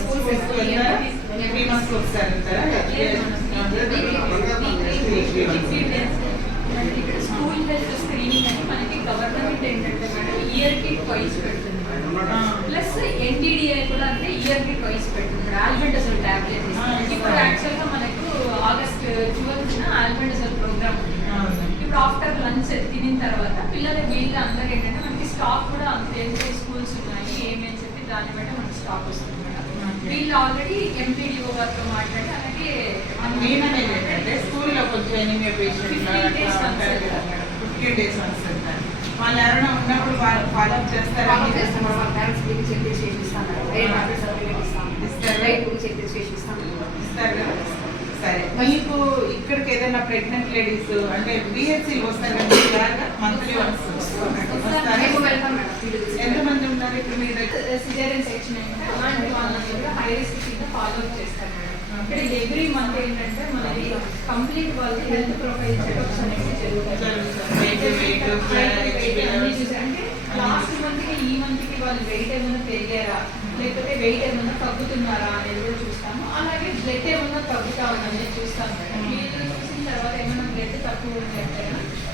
Schools వెళ్తారా school health screening అని మనకి గవర్నమెంట్ ఏంటంటే మేడం ఇయర్కి ట్వైస్ పెడుతుంది. ప్లస్ ఎన్డీడీఐ కూడా అంటే ఇయర్కి ట్వైస్ పెడుతుంది ఆల్బెండజోల్ టాబ్లెట్ ఇప్పుడు యాక్చువల్గా మనకు ఆగస్ట్ ట్వెల్త్ ఆల్బెండజోల్ ప్రోగ్రామ్ ఉంది. ఇప్పుడు ఆఫ్టర్ లంచ్ తినిన తర్వాత పిల్లలు వీళ్ళు అందరూ ఏంటంటే మనకి స్టాక్ కూడా అంతే స్కూల్స్ ఉన్నాయి ఏమి అని చెప్పి దాన్ని బట్టి మనకి స్టాక్ వస్తుంది మేడం. వీళ్ళు ఆల్రెడీ ఎంపీడీఓ గారితో మాట్లాడి అలాగే ఏంటంటే స్కూల్లో కొంచెం ఎనిమిది పేషెంట్లు 15 days once వెళ్తారు. ఫిఫ్టీన్ డేస్ వన్స్ వాళ్ళు ఎవరైనా ఉన్నప్పుడు వాళ్ళు ఫాలో అప్ చేస్తారా? ఇస్తారా? సరే. మీకు ఇక్కడికి ఏదైనా ప్రెగ్నెంట్ లేడీస్ అంటే బిహెచ్సి వస్తారు కదా మంత్లీ వన్స్ వస్తారా మేము వెళ్తాం మేడం ఫీల్డ్ ఇప్పుడు మీ దగ్గర సిజేరియన్ సెక్షన్ ఏంటంటే అలాంటి వాళ్ళని కూడా హై రిస్క్ కింద ఫాలో అప్ చేస్తారు మేడం. ఇక్కడ ఎవ్రీ మంత్ ఏంటంటే మనకి కంప్లీట్ వాళ్ళకి హెల్త్ ప్రొఫైల్ చెకప్స్ అనేవి జరుగుతాయి. అన్ని చూసి అంటే లాస్ట్ మంత్కి ఈ మంత్కి వాళ్ళు వెయిట్ ఏమైనా పెరిగారా? లేకపోతే వెయిట్ ఏమైనా తగ్గుతున్నారా అనేది కూడా చూస్తాము. అలాగే బ్లడ్ ఏమైనా తగ్గుతా ఉందని చూస్తాం మేడం. మీరు చూసిన తర్వాత ఏమైనా బ్లడ్ తక్కువ ఉంటే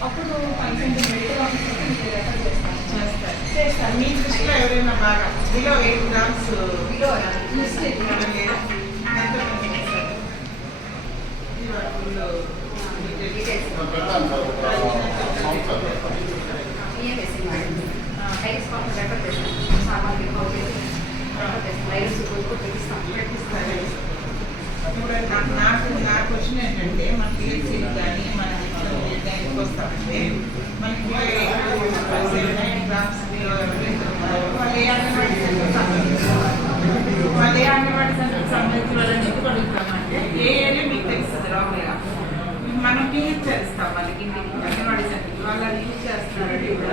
అప్పుడు కన్సల్ట్ మెడికల్ ఆఫీసర్ మీకు రెఫర్ చేస్తాము చేస్తారు? చేస్తాను మీ దృష్టిలో ఎవరైనా బాగా బిలో ఎయిట్ గ్రామ్స్ బిలో ఉండడం లేదా? చేస్తారు? కాపీ రెఫర్ చేస్తాం సామాన్లు ఎక్కువ చేసి రెఫర్ చేస్తాం ఐఎస్ కూడా తెప్పిస్తాం పెట్టిస్తారు. ఇప్పుడు నా- నాకు నా క్వశ్చన్ ఏంటంటే మన పిహెచ్సి కానీ మన దానికి వస్తామంటే మనకి వాళ్ళు ఏ అంగన్వాడీ సెంటర్ సంబంధించి వాళ్ళు ఏ అంగన్వాడీ వాళ్ళని అడుగుతామంటే ఏ ఏరియా మీకు తెలుస్తుంది రావుగా మనం చేస్తాం వాళ్ళకి ఇంటికి అంగన్వాడీ సెంటర్కి వాళ్ళని యూజ్ చేస్తున్నారండి ఇప్పుడు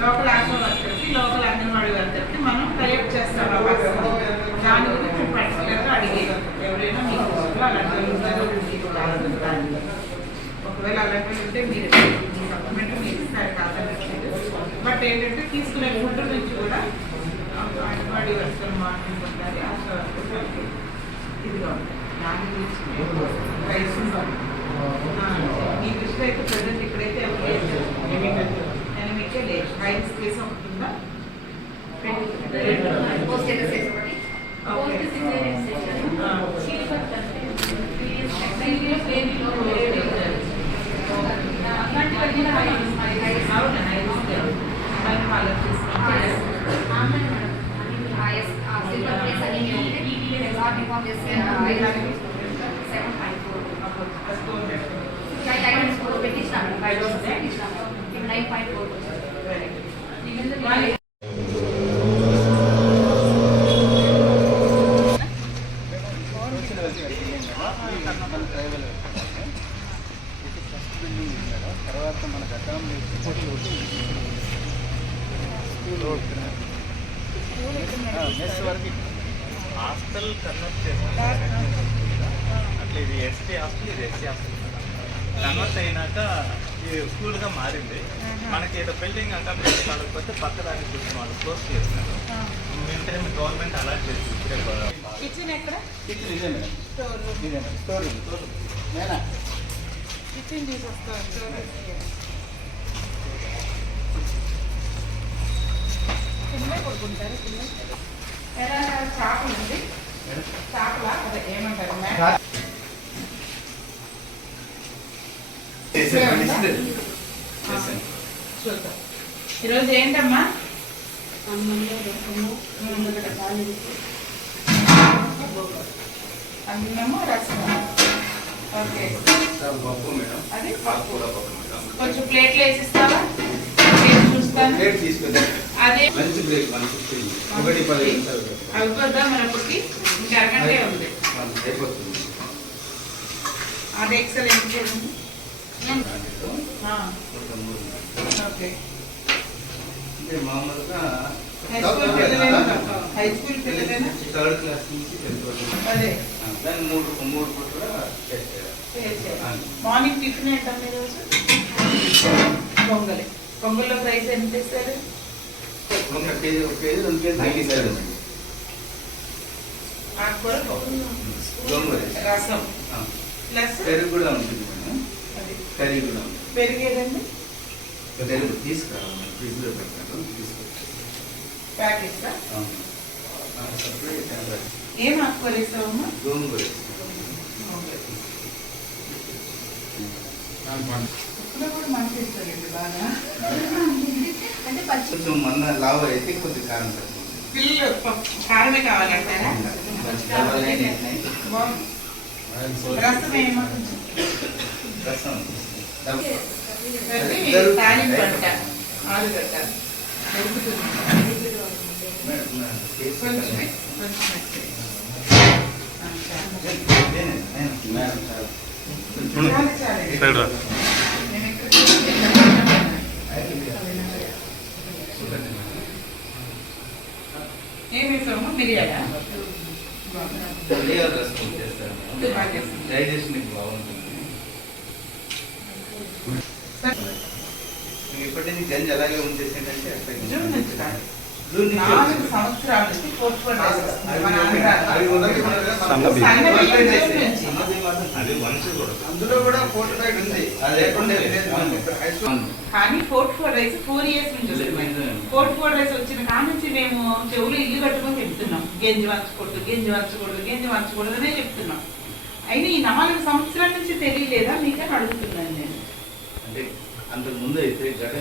లోకల్ ఆశా వర్కర్కి లోకల్ అంగన్వాడీ వర్కర్కి మనం కలెక్ట్ చేస్తాం దాని గురించి పర్టికులర్గా అడిగేది ఎవరైనా మీకు అలాంటి వాళ్ళు ఉన్నారో మీకు కావాలంటారు ఒకవేళ ఉంటే మీరు సప్లిమెంట్ మీరు ఇస్తారు కాదనట్లేదు బట్ ఏంటంటే తీసుకునే ఫుడ్ నుంచి కూడా ఆశా వర్కర్ ఇదిగా ఉంటాయి దాని గురించి రైస్ ఈ దృష్టి అయితే ప్రజెంట్ ఇక్కడైతే ఎవరు లేదు నేను మీకే లేదు రైస్ కేసు ఒకటి ఉందా పోస్ట్ చేసేసి ఒకటి Post cesarean section. చీలికట్టు అంటే previous previous babyలో baby అట్లాంటివన్నీ కూడా high- high- అవునా పైన వాళ్ళకి తీసుకుంటారు ఆన్లైన్ మేడం అన్ని ఐఎస్ సిల్వర్ ప్లేస్ అన్ని ఉంటే వాటిని ఇన్ఫార్మ్ చేస్తే seven point four five items four పెట్టించినాను five doses పెట్టించినాను ఇప్పుడు నైన్ పాయింట్ ఫోర్ వాళ్ళు తర్వాత మనకు మెస్ వరకు హాస్టల్ కన్వర్ట్ చేస్తాం అట్లా ఇది ఎస్టీ హాస్టల్ ఇది ఎస్సీ హాస్టల్. కన్వర్ట్ అయినాక ఇది స్కూల్గా మారింది. మనకి ఏదో బిల్డింగ్ అకామిడేషన్ కాకపోతే పక్క దానికి కూర్చొని వాళ్ళు క్లోజ్ చేస్తున్నారు. వెంటనే గవర్నమెంట్ అలాట్ చేసి కిచెన్ ఎక్కడ? కిచెన్ ఇదే మేడం. Store room. ఇదే మేడం. స్టోర్ రూమ్ మేనా కిచెన్ చూసి స్టోర్ రూమ్. కింద కొడుకుంటారు కింద? ఎలా చాప ఉంది. చాపల అదే ఏమంటారు? చూద్దాం. ఈరోజు ఏంటమ్మా? అన్నము రసము. ఓకే. పప్పు మేడం. అది? కొంచెం ప్లేట్లు వేసిస్తావా? ప్లేట్ చూస్తాను. ప్లేట్ తీసుకుందాం అదే. బ్రేక్ ఫిఫ్టీన్ ఒకటి పది అయిపోద్దా మనప్పటికి ఇంకా అరగంటే ఉంది. అయిపోతుంది. అది ఎక్సెల్ ఎంత చూడండి. ఓకే. అంటే మామూలుగా హై స్కూల్ పిల్లలేనా థర్డ్ క్లాస్ నుంచి టెన్త్ వరకు. అదే. దాన్ని మూడు మూడు పూట మార్నింగ్ టిఫిన్ ఏంటంటే ఈరోజు? పొంగలి. పొంగల్లో ప్రైస్ ఎంత ఇస్తారు? రసం. పెరుగు కూడా ఉంటుంది కర్రీ కూడా ఉంటుంది. పెరిగేదండి పెరుగు తీసుకురావాలి. ఫ్రిడ్జ్లో పెట్టాను తీసుకొచ్చి. ఏం ఆకుకూర ఇస్తావమ్మా గోంగూర ఇక్కడ కూడా మంచి బాగా. అంటే కొంచెం మంద లావు అయితే కొద్దిగా కారం పిల్లలు కారమే కావాలంటారా. రసం ఏమో రసం. డబ్బు. అది తాలింపు అంట ఆలుగడ్డ. కొంచెం నేనే, నేనే. మేడం, చాలు. చాలు చాలు సైడ్ రా. నేను ఇక్కడ కూర్చుంటాను. మిరియాలా ఉల్లిగడ్డ రసం చేస్తారు. డైజెషన్ బాగుంటుంది. ఇప్పటి నుంచి గంజి అలాగే నుంచి నాలుగు వచ్చింది. సంవత్సరాల నుంచి పోస్ట్ పోన్ చేసేస్తుంది. అందులో కూడా ఉంది. అవును. అవును. కానీ fortified rice four years నుంచి. ఫోర్ట్ ఫోర్ రైస్ వచ్చిన కాడ నుంచి మేము చెవులు ఇల్లు కట్టుకొని చెప్తున్నాం. గెంజి వంచకూడదు గెంజి వంచకూడదు గెంజి వంచకూడదు అనే చెప్తున్నాం. అయినా ఈ నాలుగు సంవత్సరాల నుంచి తెలియలేదా? మీకని అడుగుతున్నాను నేను. అంటే అంతకు ముందు అయితే గడ్డ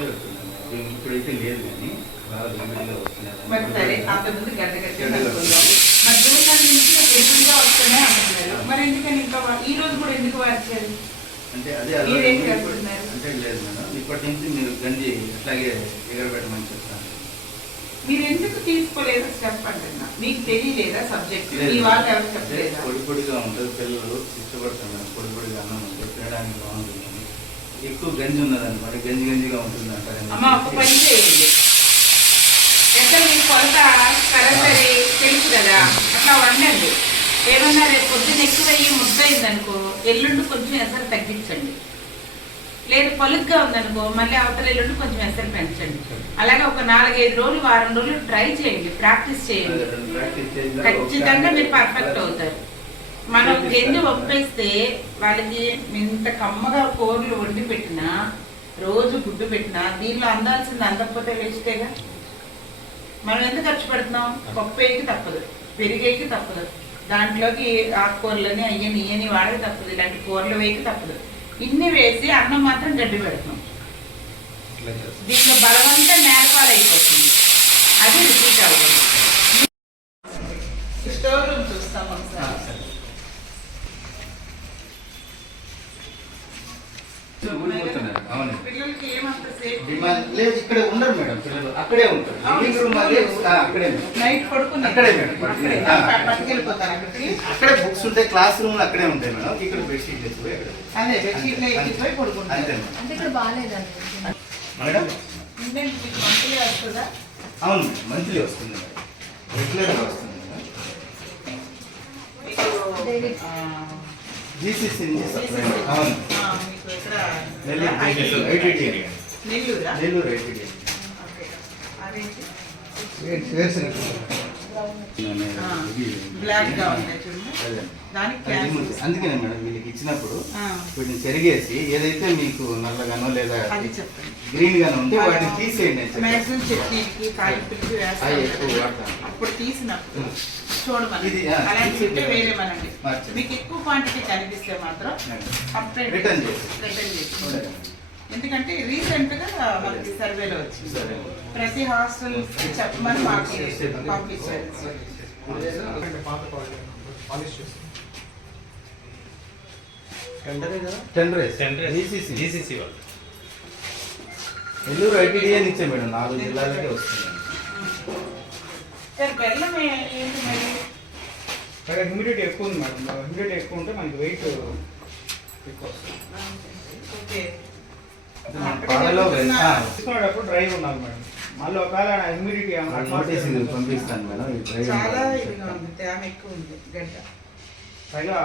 ఇప్పుడైతే లేదు కానీ మరి సరే అంతకుముందు గడ్డ కట్టి అనుకుందాం. మరి జూన్ నెల నుంచి ఎదురుగా వస్తూనే అంటున్నారు మరి ఎందుకని ఇంకా వా- ఈ రోజు కూడా ఎందుకు మార్చారు అంటే లేదు మేడం. ఇప్పటి నుంచి మీరు గంజి ఎట్లాగే ఎగరబెట్టమని చెప్తాను మీరు ఎందుకు తీసుకోలేదు స్టెప్ అంటున్నా? మీకు తెలియలేదా సబ్జెక్ట్. మీ వాళ్ళు ఎవరు అంటే చెప్పలేదా పొడి పొడిగా ఉంటుంది పిల్లలు ఇష్టపడుతున్నారు పొడి పొడిగా అన్నం ఉంటుంది తినడానికి బాగుంటుంది ఎక్కువ గంజి ఉన్నది అనమాట గంజి గంజిగా ఉంటుంది అంటారు అమ్మ ఒక పని చేయండి. ఎక్కడ మీ కొలత సరాసరి తెలుసు కదా. అట్లా వండండి. ఏమన్నా రేపు పొద్దున్న ఎక్కువయ్యి ముద్దయింది అనుకో ఎల్లుండి కొంచెం ఎసరు తగ్గించండి. లేదు పలుగ్గా ఉందనుకో మళ్ళీ అవతల ఎల్లుండి కొంచెం ఎసరు పెంచండి. అలాగే ఒక నాలుగైదు రోజులు వారం రోజులు ట్రై చేయండి ప్రాక్టీస్ చేయండి. ఖచ్చితంగా మీరు పర్ఫెక్ట్ అవుతారు. మనం గిన్నె ఒప్పేస్తే వాళ్ళకి ఇంత కమ్మగా కూరలు వండి పెట్టినా రోజు గుడ్డు పెట్టినా దీనిలో అందాల్సింది అందకపోతే వేస్తేగా మనం ఎంత ఖర్చు పెడుతున్నాం? పప్పు వేయకి తప్పదు పెరిగేకి తప్పదు. దాంట్లోకి ఆకుకూరలని అయ్యని ఇయ్యని వాడక తప్పదు. ఇలాంటి కూరలు వేయక తప్పదు. ఇన్ని వేసి అన్నం మాత్రం గడ్డి పెడతాం. దీంట్లో బలవంతా నేలపాలైపోతుంది. అది రిపీట్ అవ్వదు. స్టోర్ రూమ్ చూస్తాం ఒకసారి. అవును. లేదు ఇక్కడ ఉండరు మేడం పిల్లలు. అక్కడే ఉంటారు. లివింగ్ రూమ్ అదే ఆ, అక్కడే. నైట్ పడుకుని అక్కడే మేడం, అక్కడే. బుక్స్ ఉంటాయి క్లాస్ రూమ్ అక్కడే ఉంటాయి మేడం. ఇక్కడ బెడ్షీట్ అదే అంతే మేడం. అంటే ఇక్కడ బాగాలేదండి. మేడం? మంత్లీ వస్తుందా? అవును మంత్లీ వస్తుంది మేడం. రెగ్యులర్గా వస్తుంది మేడం. జీసీసీ. అవును. నెల్లూరు నెల్లూరా? నెల్లూరు. బ్లాక్గా ఉంటాయి చూడండి. దానికి క్యాన్సర్ అందుకనే మేడం వీళ్ళకి ఇచ్చినప్పుడు వీటిని చెరిగేసి ఏదైతే మీకు నల్లగానో లేదా గ్రీన్ గానో ఉంటే వాటిని తీసేయండి. మ్యాక్సిమం చట్నీకి వేస్తాం అప్పుడు తీసినప్పుడు చూడమని అలాంటి ఉంటే వేరే మనండి. మీకు ఎక్కువ క్వాంటిటీ కనిపిస్తే మాత్రం రిటర్న్ చేసి రిటర్న్ చేసి ఎందుకంటే రీసెంట్గా మనకి సర్వేలో వచ్చింది. సరే. ప్రతి హాస్టల్ చెప్పమని మాకు పంపించారు. Nellore ITDA madam. నాలుగు జిల్లాలకే వస్తుంది సార్ బెల్లం ఏ- ఏంటి మరి? ఇక్కడ హ్యూమిడిటీ ఎక్కువ ఉంది మేడం. హ్యూమిడిటీ ఎక్కువ ఉంటే మనకి వెయిట్ ఎక్కువ వస్తుంది. ఓకే. పాలలో తీసుకునేటప్పుడు డ్రై ఉండాలి మేడం. మళ్ళీ ఒకవేళ హ్యూమిడిటీ నోటీస్ ఇది పంపిస్తాను మేడం చాలా ఉంది తేమ ఎక్కువ ఉంది గడ్డ. పైగా